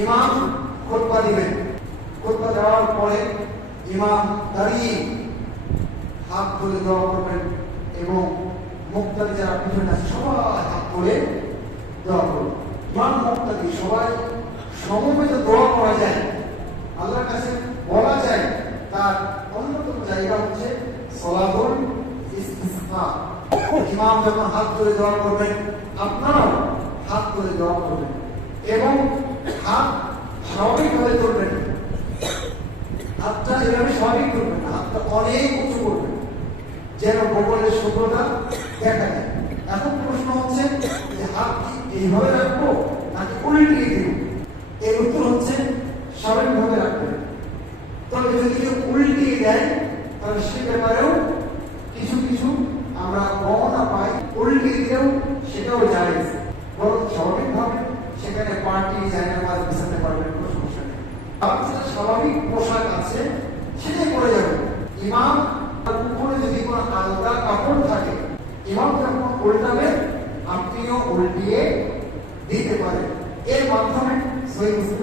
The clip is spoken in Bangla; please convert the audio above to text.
ইমাম খুতবা দিবেন। খুতবা দেওয়ার পরে ইমাম দাঁড়িয়ে হাত তুলে দোয়া করবেন এবং মুক্তাদি যারা পিছনে আছে সবাই হাত তুলে দোয়া করবেন। ইমাম মুক্তাদি সবাই সমবেত দোয়া করা যায়, আল্লাহর কাছে বলা যায়। তার অন্যতম জায়গা হচ্ছে সালাতুল ইস্তিসকা। ইমাম যখন হাত তুলে দোয়া করবেন, আপনারাও হাত তুলে দোয়া করবেন এবং হাত স্বাভাবিকভাবে তুলবেন। হাতটা যেভাবে স্বাভাবিক করবেন, হাতটা অনেক উঁচু করবেন যেন গোপনের শুভ্রতা দেখা যায়। এখন প্রশ্ন হচ্ছে যে হাত কি এইভাবে রাখবো নাকি উল্টিয়ে দিব? এর উত্তর হচ্ছে স্বাভাবিকভাবে রাখবেন। তবে যদি কেউ উল্টিয়ে দেয় তাহলে সে ব্যাপারেও কিছু কিছু আমরা গণনা পাই, উল্টিয়ে দিলেও সেটাও জায়েজ। বরং স্বাভাবিকভাবে সেখানে পার্টি জায়গা মাছ বিছাতে পারবেন, কোনো সমস্যা নেই। আপনার স্বাভাবিক পোশাক আছে সেটাই পরে যাবে। ইমাম উপরে যদি কোনো আলাদা কাপড় থাকে, ইমাম যখন উল্টাবে আপনিও উল্টিয়ে দিতে পারেন। এর মাধ্যমে সহিহ মুসলিম